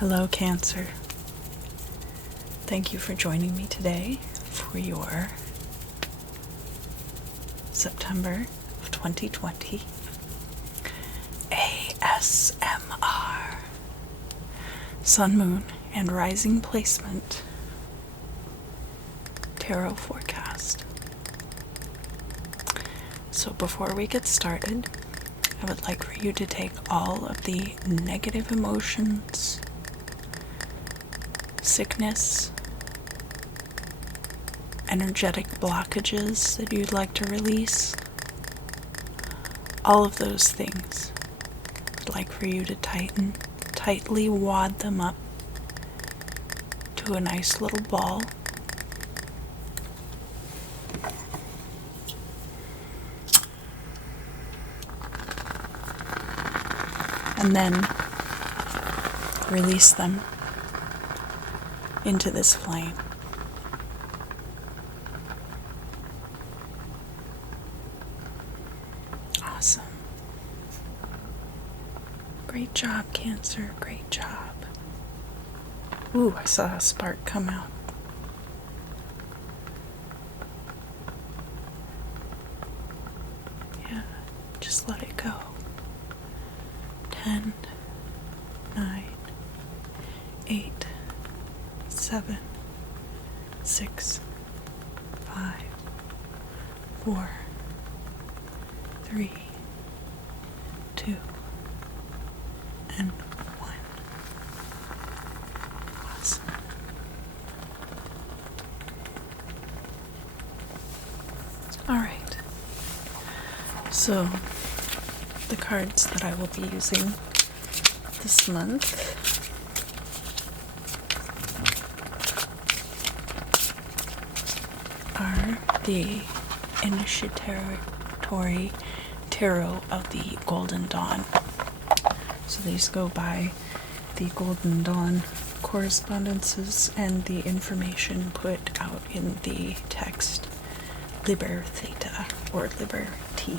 Hello, Cancer. Thank you for joining me today for your September of 2020 ASMR Sun, Moon, and Rising Placement Tarot Forecast. So before we get started, I would like for you to take all of the negative emotions, sickness, energetic blockages that you'd like to release, all of those things. I'd like for you to tightly wad them up to a nice little ball. And then release them into this flame. Awesome. Great job, Cancer. Great job. Ooh, I saw a spark come out. Yeah, just let it go. 10, 9, 8, 7, 6, 5, 4, 3, 2, and 1. Awesome. All right. So, the cards that I will be using this month are the Initiatory Tarot of the Golden Dawn. So these go by the Golden Dawn correspondences and the information put out in the text Liber Theta or Liberty.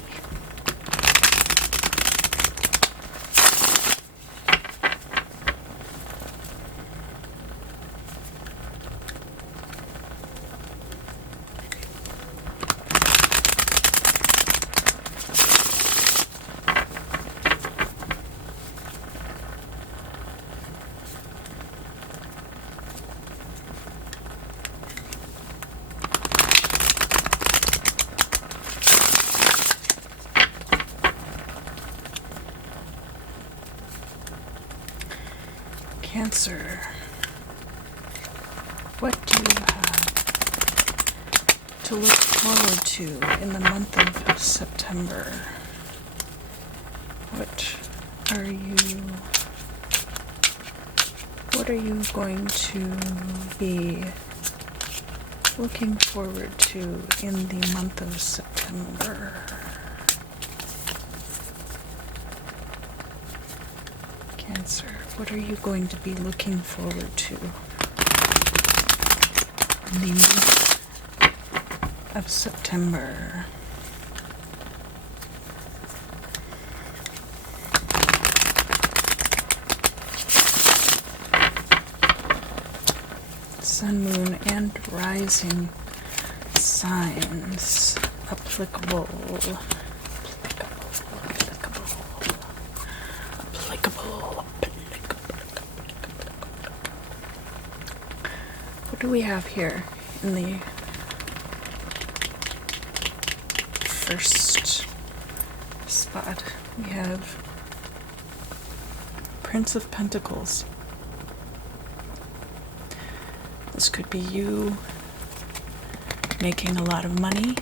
Cancer, what do you have to look forward to in the month of September? What are you going to be looking forward to in the month of September? Cancer, what are you going to be looking forward to in the month of September? Sun, Moon, and Rising signs applicable. What do we have here in the first spot? We have Prince of Pentacles. This could be you making a lot of money.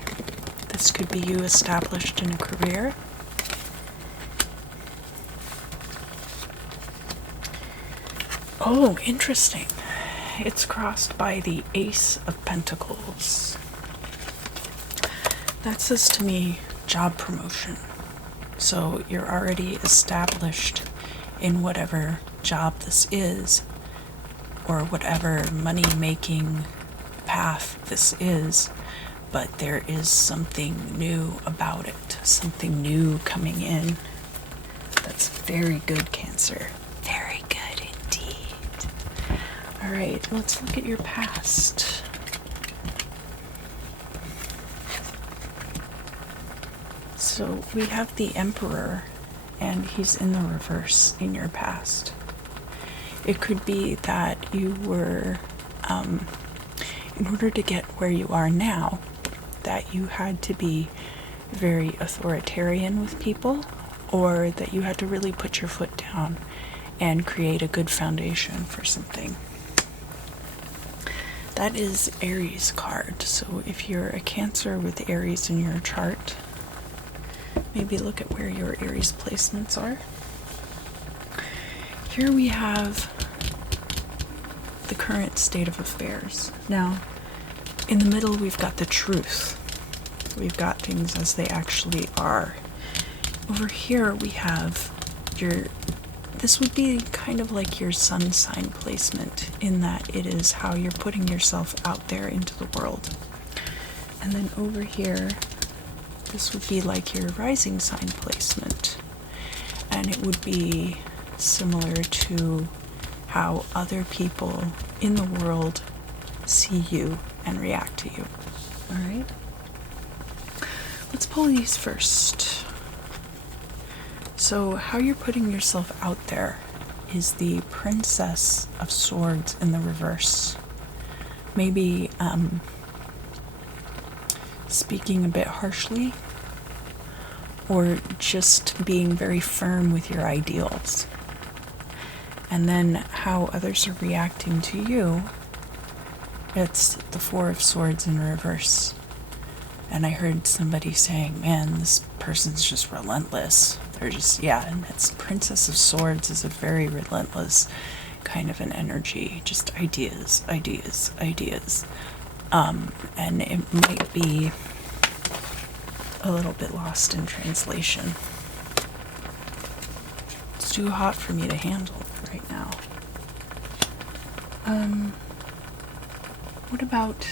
This could be you established in a career. Oh, interesting. It's crossed by the Ace of Pentacles. That says to me job promotion. So you're already established in whatever job this is, or whatever money-making path this is, but there is something new about it, something new coming in. That's very good, Cancer. Very good indeed. Alright, let's look at your past. So we have the Emperor, and he's in the reverse in your past. It could be that you were, in order to get where you are now, that you had to be very authoritarian with people, or that you had to really put your foot down and create a good foundation for something. That is Aries card. So if you're a Cancer with Aries in your chart, maybe look at where your Aries placements are. Here we have the current state of affairs. Now, in the middle we've got the truth. We've got things as they actually are. Over here we have this would be kind of like your sun sign placement, in that it is how you're putting yourself out there into the world. And then over here, this would be like your rising sign placement. And it would be similar to how other people in the world see you and react to you. Alright? Let's pull these first. So how you're putting yourself out there is the Princess of Swords in the reverse. Maybe speaking a bit harshly, or just being very firm with your ideals. And then how others are reacting to you, it's the Four of Swords in reverse. And I heard somebody saying, man, this person's just relentless. They're just, and it's Princess of Swords is a very relentless kind of an energy. Just ideas, ideas, ideas. And it might be a little bit lost in translation. It's too hot for me to handle right now. What about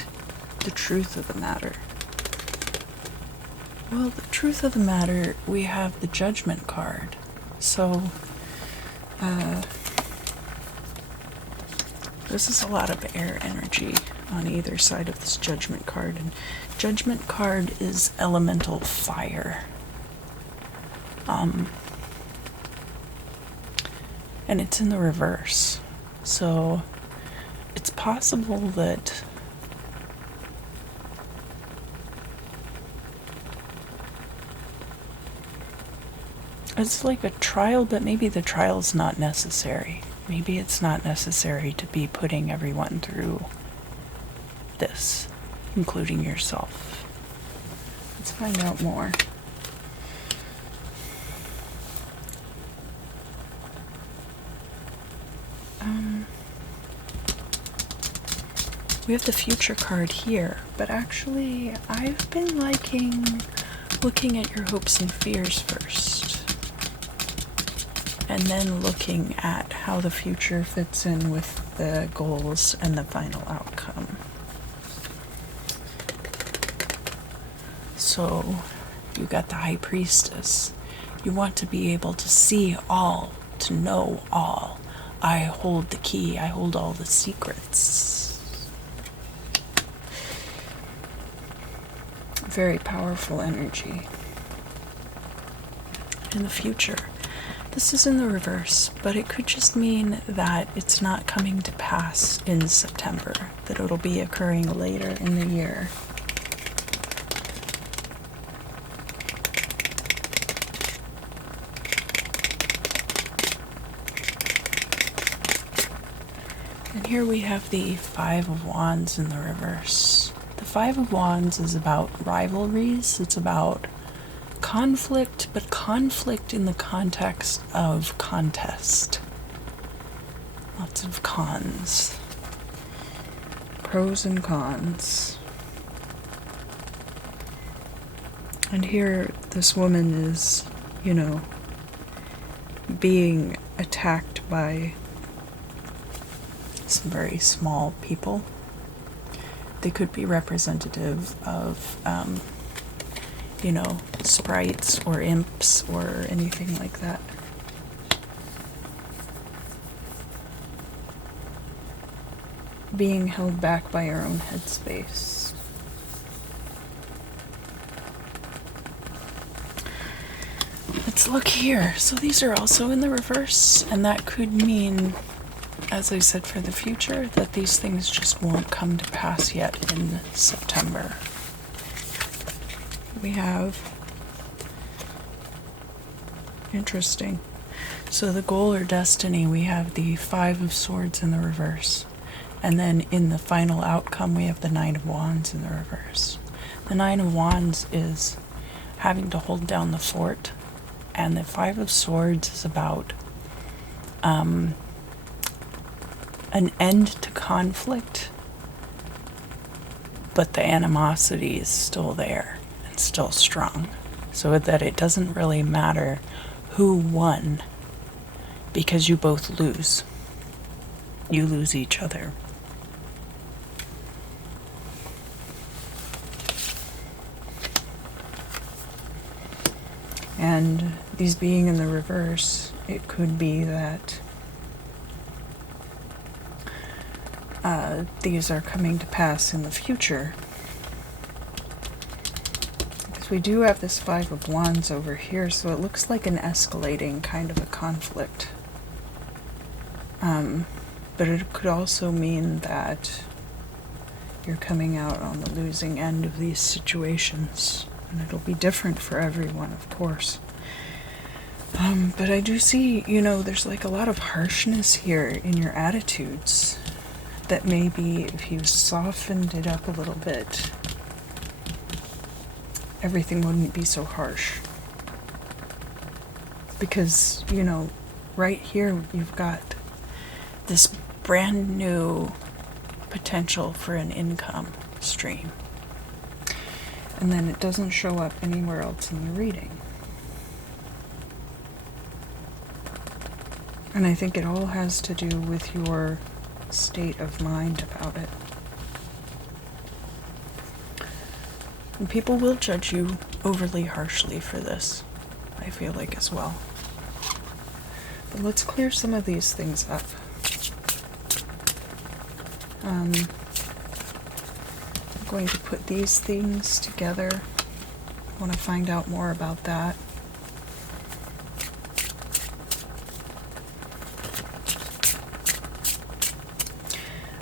the truth of the matter? Well, the truth of the matter, we have the Judgment card. So, this is a lot of air energy on either side of this Judgment card. And Judgment card is elemental fire. And it's in the reverse. So, it's possible that it's like a trial, but maybe the trial's not necessary. Maybe it's not necessary to be putting everyone through this, including yourself. Let's find out more. We have the Future card here, but actually I've been liking looking at your hopes and fears first, and then looking at how the future fits in with the goals and the final outcome. So you got the High Priestess. You want to be able to see all, to know all. I hold the key, I hold all the secrets. Very powerful energy. In the future, this is in the reverse, but it could just mean that it's not coming to pass in September, that it'll be occurring later in the year. And here we have the Five of Wands in the reverse. The Five of Wands is about rivalries, it's about conflict, but conflict in the context of contest. Lots of cons. Pros and cons. And here, this woman is, being attacked by some very small people. They could be representative of, sprites or imps or anything like that. being held back by your own headspace. Let's look here. So these are also in the reverse, and that could mean, as I said, for the future, that these things just won't come to pass yet in September. We have... Interesting. So the goal or destiny, we have the Five of Swords in the reverse. And then in the final outcome, we have the Nine of Wands in the reverse. The Nine of Wands is having to hold down the fort. And the Five of Swords is about an end to conflict, but the animosity is still there and still strong. So that it doesn't really matter who won, because you both lose. You lose each other. And these being in the reverse, it could be that these are coming to pass in the future. Because we do have this Five of Wands over here, so it looks like an escalating kind of a conflict. But it could also mean that you're coming out on the losing end of these situations. And it'll be different for everyone, of course. But I do see, there's like a lot of harshness here in your attitudes. That maybe if you softened it up a little bit, everything wouldn't be so harsh. Because, right here you've got this brand new potential for an income stream. And then it doesn't show up anywhere else in the reading. And I think it all has to do with your state of mind about it. And people will judge you overly harshly for this, I feel like, as well. But let's clear some of these things up. I'm going to put these things together. I want to find out more about that.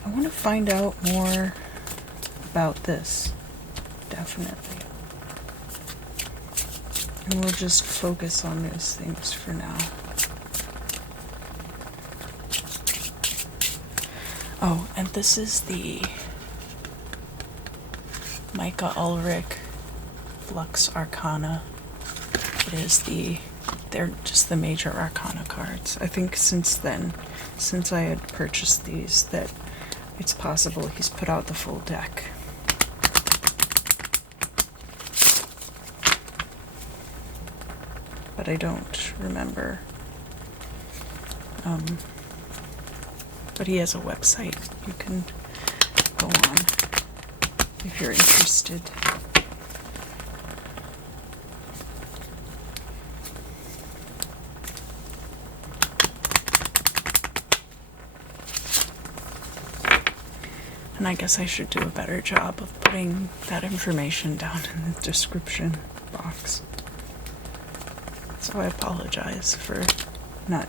I want to find out more about this, definitely. And we'll just focus on those things for now. Oh, and this is the Micah Ulrich Flux Arcana. It is they're just the major Arcana cards. I think since I had purchased these, that it's possible he's put out the full deck. But I don't remember. But he has a website you can go on if you're interested. And I guess I should do a better job of putting that information down in the description box. So I apologize for not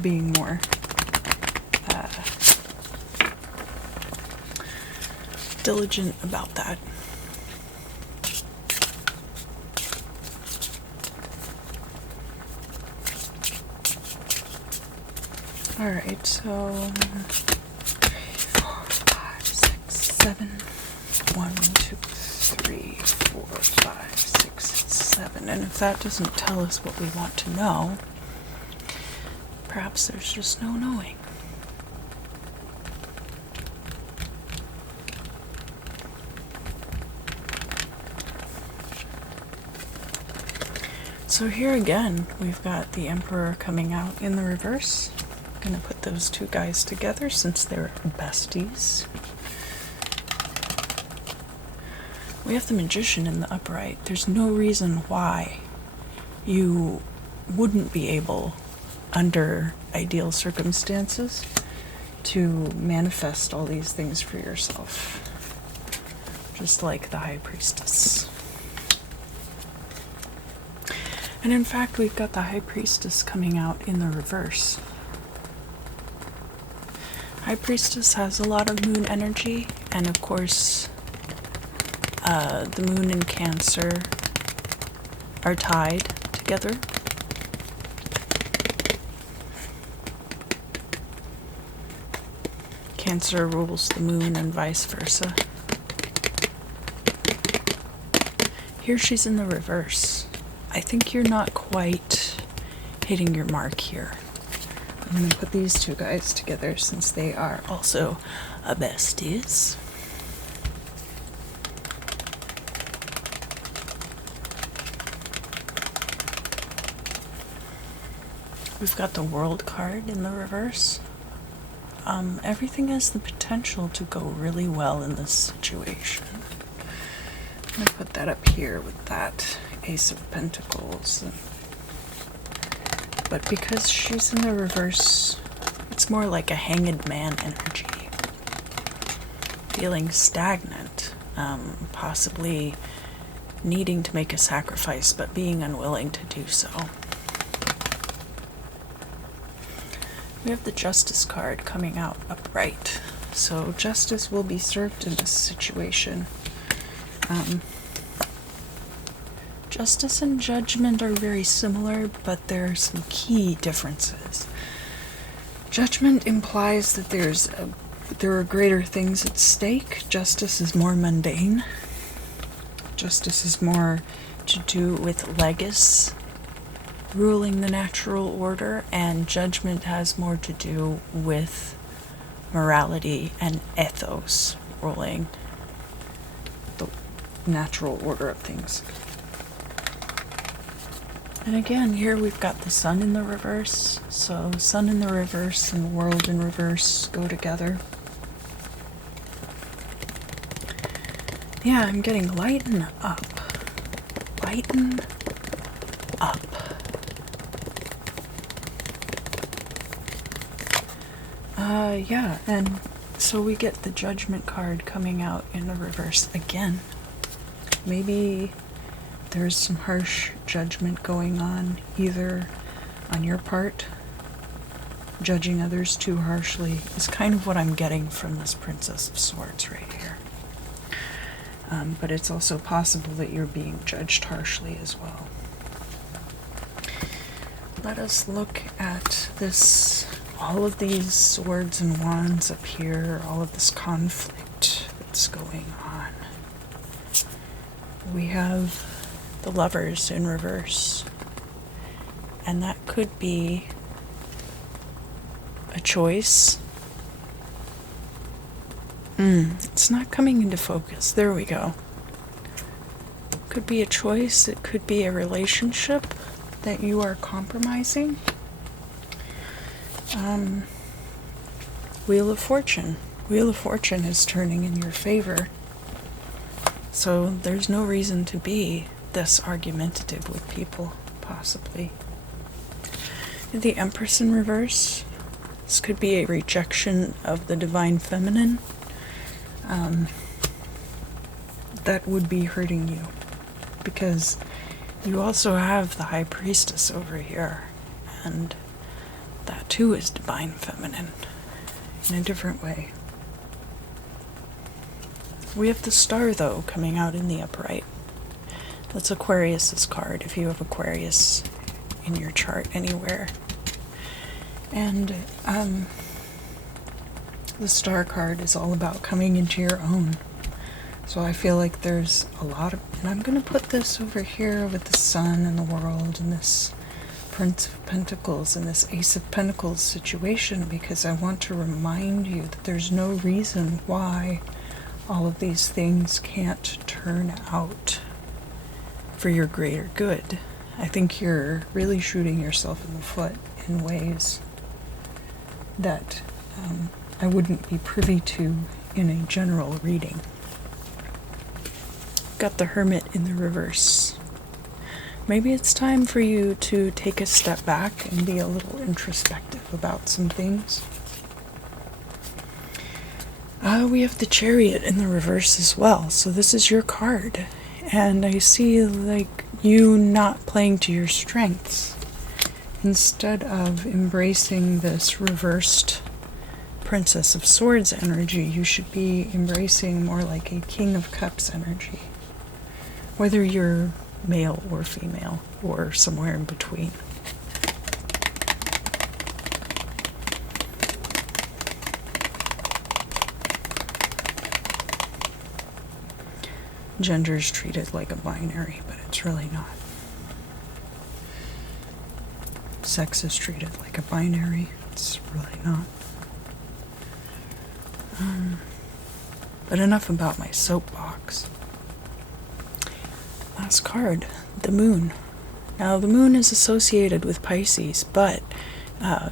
being more diligent about that. Alright, so 3, 4, 5, 6, 7. 1, 2, 3, 4, 5, 6, 7. And if that doesn't tell us what we want to know, perhaps there's just no knowing. So here again, we've got the Emperor coming out in the reverse. I'm going to put those two guys together since they're besties. We have the Magician in the upright. There's no reason why you wouldn't be able, under ideal circumstances, to manifest all these things for yourself. Just like the High Priestess. And in fact, we've got the High Priestess coming out in the reverse. High Priestess has a lot of moon energy, and of course, the moon and Cancer are tied together. Cancer rules the moon and vice versa. Here she's in the reverse. I think you're not quite hitting your mark here. I'm going to put these two guys together since they are also besties. We've got the World card in the reverse. Everything has the potential to go really well in this situation. I'm going to put that up here with that Ace of Pentacles. But because she's in the reverse, it's more like a hanged man energy. Feeling stagnant, possibly needing to make a sacrifice, but being unwilling to do so. We have the Justice card coming out upright. So justice will be served in this situation. Justice and judgment are very similar, but there are some key differences. Judgment implies that there are greater things at stake. Justice is more mundane. Justice is more to do with legis ruling the natural order, and judgment has more to do with morality and ethos ruling the natural order of things. And again, here we've got the Sun in the reverse. So Sun in the reverse and World in reverse go together. Yeah, I'm getting lighten up. Lighten up. Yeah, and so we get the Judgment card coming out in the reverse again. Maybe there's some harsh judgment going on, either on your part, judging others too harshly, is kind of what I'm getting from this Princess of Swords right here. But it's also possible that you're being judged harshly as well. Let us look at this, all of these swords and wands up here, all of this conflict that's going on. We have the Lovers in reverse, and that could be a choice. It's not coming into focus. There we go. Could be a choice. It could be a relationship that you are compromising. Wheel of Fortune. Wheel of Fortune is turning in your favor. So there's no reason to be this argumentative with people, possibly. The Empress in reverse. This could be a rejection of the Divine Feminine. That would be hurting you. Because you also have the High Priestess over here. And that too is Divine Feminine. In a different way. We have the Star, though, coming out in the upright. That's Aquarius's card, if you have Aquarius in your chart anywhere. And the Star card is all about coming into your own. So I feel like there's a lot of... And I'm going to put this over here with the Sun and the World and this Prince of Pentacles and this Ace of Pentacles situation, because I want to remind you that there's no reason why all of these things can't turn out for your greater good. I think you're really shooting yourself in the foot in ways that I wouldn't be privy to in a general reading. Got the Hermit in the reverse. Maybe it's time for you to take a step back and be a little introspective about some things. We have the Chariot in the reverse as well. So this is your card. And I see like you not playing to your strengths. Instead of embracing this reversed Princess of Swords energy, you should be embracing more like a King of Cups energy. Whether you're male or female, or somewhere in between. Gender is treated like a binary, but it's really not. Sex is treated like a binary, it's really not. But enough about my soapbox. Last card, the Moon. Now, the Moon is associated with Pisces, but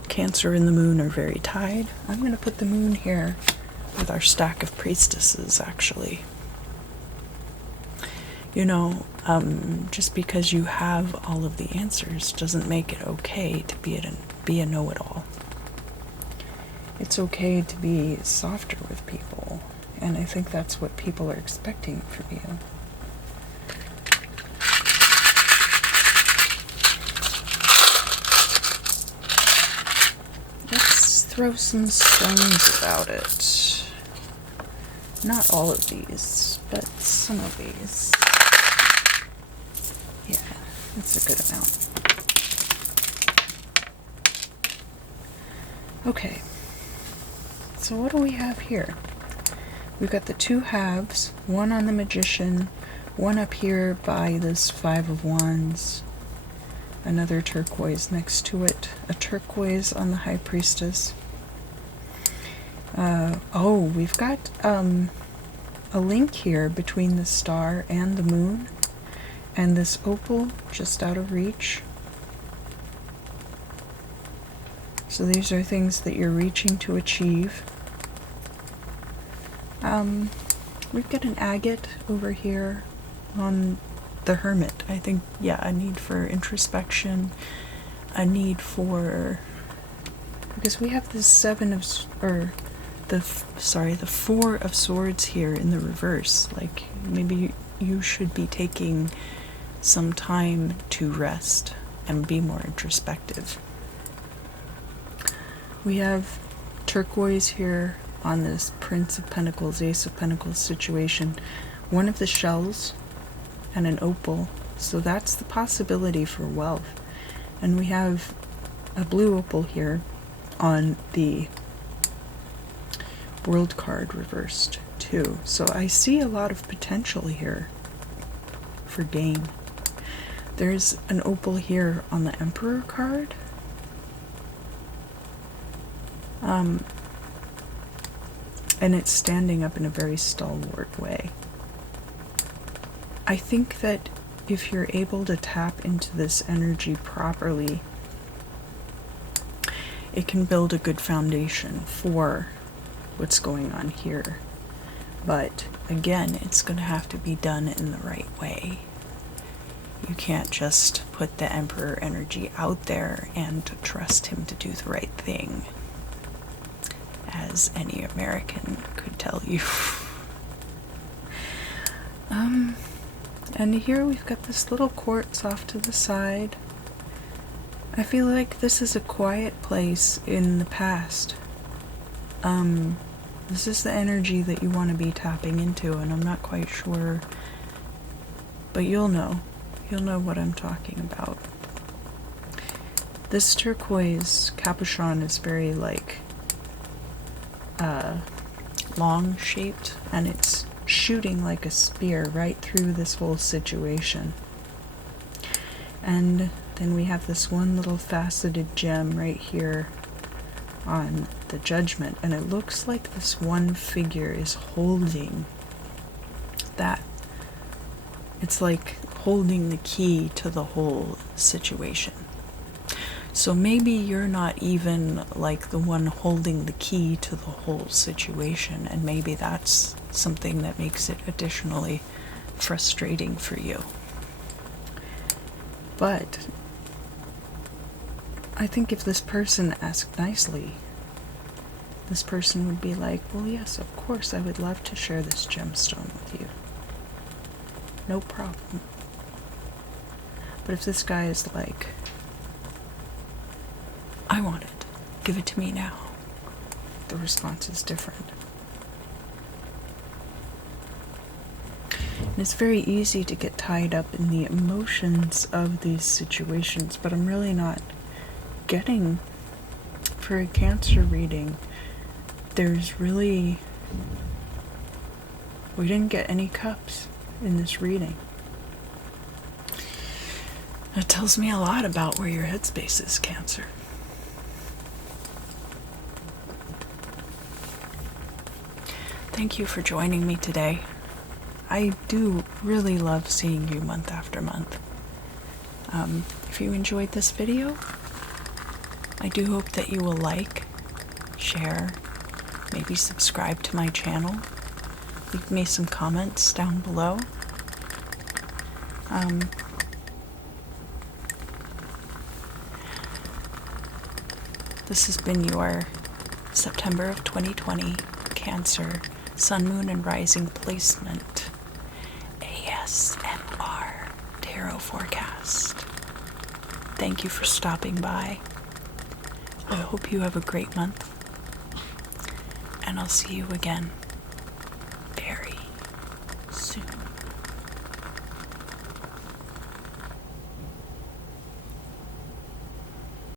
Cancer and the Moon are very tied. I'm going to put the Moon here with our stack of priestesses, actually. You know, just because you have all of the answers doesn't make it okay to be a know-it-all. It's okay to be softer with people, and I think that's what people are expecting from you. Let's throw some stones about it. Not all of these, but some of these. Yeah, that's a good amount. Okay, so what do we have here? We've got the two halves, one on the Magician, one up here by this Five of Wands, another turquoise next to it, a turquoise on the High Priestess. We've got a link here between the star and the moon, and this opal just out of reach. So these are things that you're reaching to achieve. We've got an agate over here on the Hermit. I think, yeah, a need for introspection, a need for, because we have this the Four of Swords here in the reverse. Like, maybe you should be taking some time to rest and be more introspective. We have turquoise here on this Prince of Pentacles, Ace of Pentacles situation. One of the shells and an opal. So that's the possibility for wealth. And we have a blue opal here on the World card reversed too. So I see a lot of potential here for gain. There's an opal here on the Emperor card. And it's standing up in a very stalwart way. I think that if you're able to tap into this energy properly, it can build a good foundation for what's going on here. But again, it's going to have to be done in the right way. You can't just put the Emperor energy out there and trust him to do the right thing, as any American could tell you. And here we've got this little quartz off to the side. I feel like this is a quiet place in the past. This is the energy that you want to be tapping into, and I'm not quite sure, but you'll know. You'll know what I'm talking about. This turquoise capuchon is very long shaped, and it's shooting like a spear right through this whole situation. And then we have this one little faceted gem right here on the Judgment, and it looks like this one figure is holding that. It's like holding the key to the whole situation. So maybe you're not even like the one holding the key to the whole situation, and maybe that's something that makes it additionally frustrating for you. But I think if this person asked nicely, this person would be like, well, yes, of course, I would love to share this gemstone with you. No problem. But if this guy is like, I want it, give it to me now, the response is different. And it's very easy to get tied up in the emotions of these situations, but I'm really not getting, for a Cancer reading, there's really, we didn't get any cups in this reading. That tells me a lot about where your headspace is, Cancer. Thank you for joining me today. I do really love seeing you month after month. If you enjoyed this video, I do hope that you will like, share, maybe subscribe to my channel. Leave me some comments down below. This has been your September of 2020 Cancer Sun, Moon, and Rising placement ASMR Tarot Forecast. Thank you for stopping by. I hope you have a great month, and I'll see you again very soon.